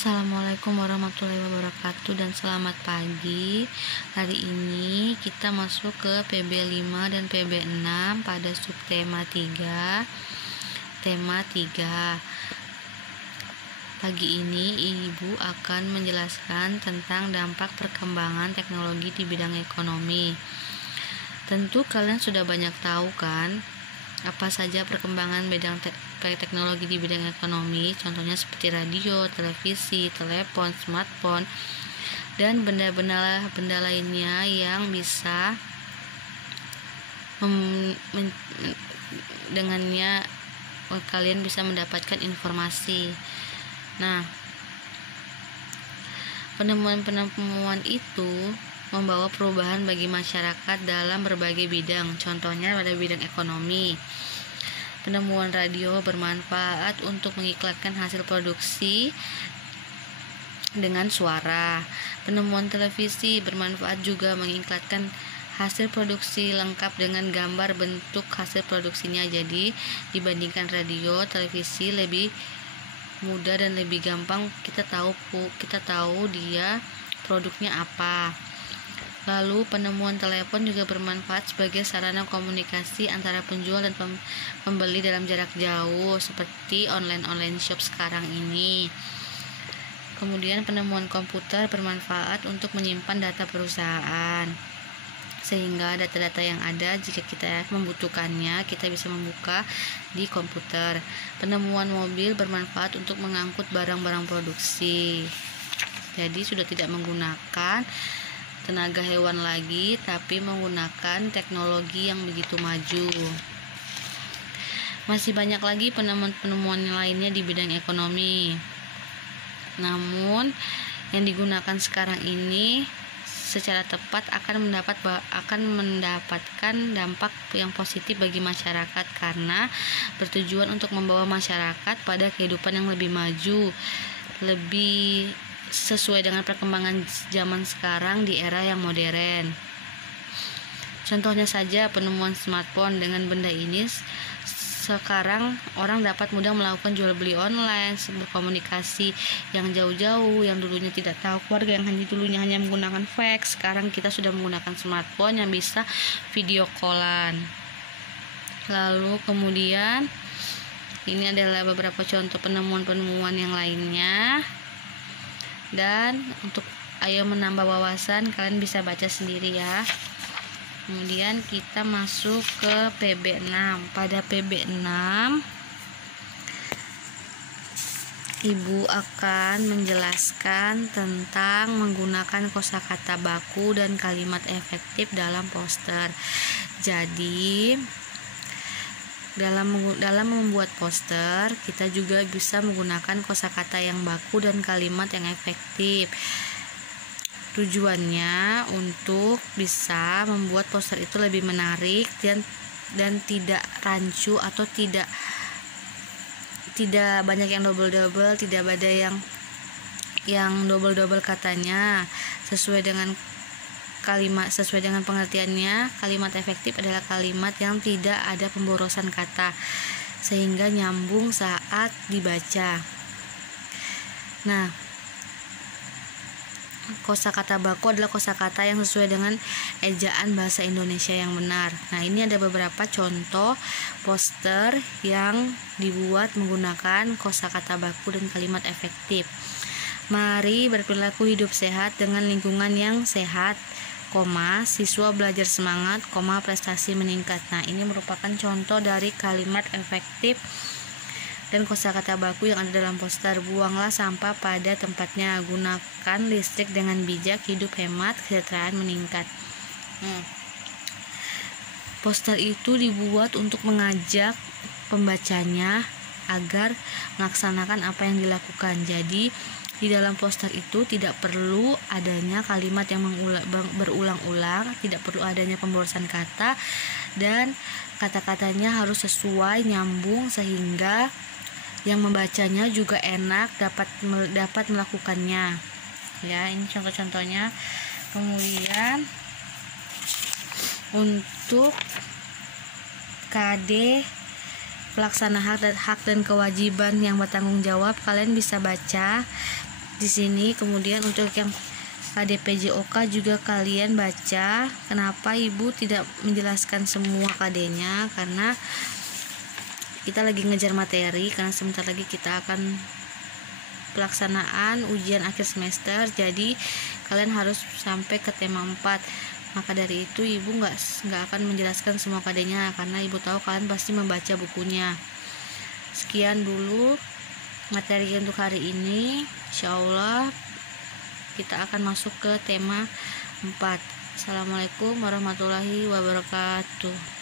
Assalamualaikum warahmatullahi wabarakatuh dan selamat pagi. Hari ini kita masuk ke PB 5 dan PB 6 pada subtema 3. Tema 3. Pagi ini Ibu akan menjelaskan tentang dampak perkembangan teknologi di bidang ekonomi. Tentu kalian sudah banyak tahu kan apa saja perkembangan bidang teknologi di bidang ekonomi, contohnya seperti radio, televisi, telepon, smartphone, dan benda lainnya yang bisa dengannya kalian bisa mendapatkan informasi. Nah, penemuan itu membawa perubahan bagi masyarakat dalam berbagai bidang, contohnya pada bidang ekonomi. Penemuan radio bermanfaat untuk mengiklankan hasil produksi dengan suara. Penemuan televisi bermanfaat juga mengiklankan hasil produksi lengkap dengan gambar bentuk hasil produksinya. Jadi dibandingkan radio, televisi lebih mudah dan lebih gampang kita tahu dia produknya apa. Lalu penemuan telepon juga bermanfaat sebagai sarana komunikasi antara penjual dan pembeli dalam jarak jauh seperti online shop sekarang ini. Kemudian penemuan komputer bermanfaat untuk menyimpan data perusahaan, sehingga data-data yang ada jika kita membutuhkannya kita bisa membuka di komputer. Penemuan mobil bermanfaat untuk mengangkut barang-barang produksi. Jadi sudah tidak menggunakan tenaga hewan lagi, tapi menggunakan teknologi yang begitu maju. Masih banyak lagi penemuan lainnya di bidang ekonomi. Namun yang digunakan sekarang ini secara tepat akan mendapatkan dampak yang positif bagi masyarakat karena bertujuan untuk membawa masyarakat pada kehidupan yang lebih maju, lebih sesuai dengan perkembangan zaman sekarang di era yang modern. Contohnya saja penemuan smartphone. Dengan benda ini sekarang orang dapat mudah melakukan jual beli online, berkomunikasi yang jauh-jauh, yang dulunya tidak tahu keluarga, yang dulunya hanya menggunakan fax, sekarang kita sudah menggunakan smartphone yang bisa video callan. Lalu kemudian ini adalah beberapa contoh penemuan-penemuan yang lainnya. Dan untuk ayo menambah wawasan, kalian bisa baca sendiri ya. Kemudian kita masuk ke PB 6. Pada PB 6 Ibu akan menjelaskan tentang menggunakan kosakata baku dan kalimat efektif dalam poster. Jadi dalam membuat poster, kita juga bisa menggunakan kosakata yang baku dan kalimat yang efektif. Tujuannya untuk bisa membuat poster itu lebih menarik dan tidak rancu atau tidak banyak yang double, tidak ada yang double katanya. Sesuai dengan pengertiannya, kalimat efektif adalah kalimat yang tidak ada pemborosan kata sehingga nyambung saat dibaca. Nah, kosakata baku adalah kosakata yang sesuai dengan ejaan bahasa Indonesia yang benar. Nah, ini ada beberapa contoh poster yang dibuat menggunakan kosakata baku dan kalimat efektif. Mari berperilaku hidup sehat dengan lingkungan yang sehat, siswa belajar semangat, prestasi meningkat. Nah, ini merupakan contoh dari kalimat efektif dan kosakata baku yang ada dalam poster. Buanglah sampah pada tempatnya, gunakan listrik dengan bijak, hidup hemat, kesejahteraan meningkat. Poster itu dibuat untuk mengajak pembacanya agar melaksanakan apa yang dilakukan. Jadi di dalam poster itu tidak perlu adanya kalimat yang berulang-ulang, tidak perlu adanya pemborosan kata, dan kata-katanya harus sesuai, nyambung, sehingga yang membacanya juga enak, dapat melakukannya. Ya, ini contoh-contohnya. Kemudian untuk KD pelaksana hak dan kewajiban yang bertanggung jawab, kalian bisa baca di sini. Kemudian untuk yang KDPJOK juga kalian baca. Kenapa ibu tidak menjelaskan semua KD-nya? Karena kita lagi ngejar materi, karena sebentar lagi kita akan pelaksanaan ujian akhir semester, jadi kalian harus sampai ke tema 4. Maka dari itu ibu nggak akan menjelaskan semua KD-nya, karena ibu tahu kalian pasti membaca bukunya. Sekian dulu materi untuk hari ini. Insya Allah kita akan masuk ke tema 4. Assalamualaikum warahmatullahi wabarakatuh.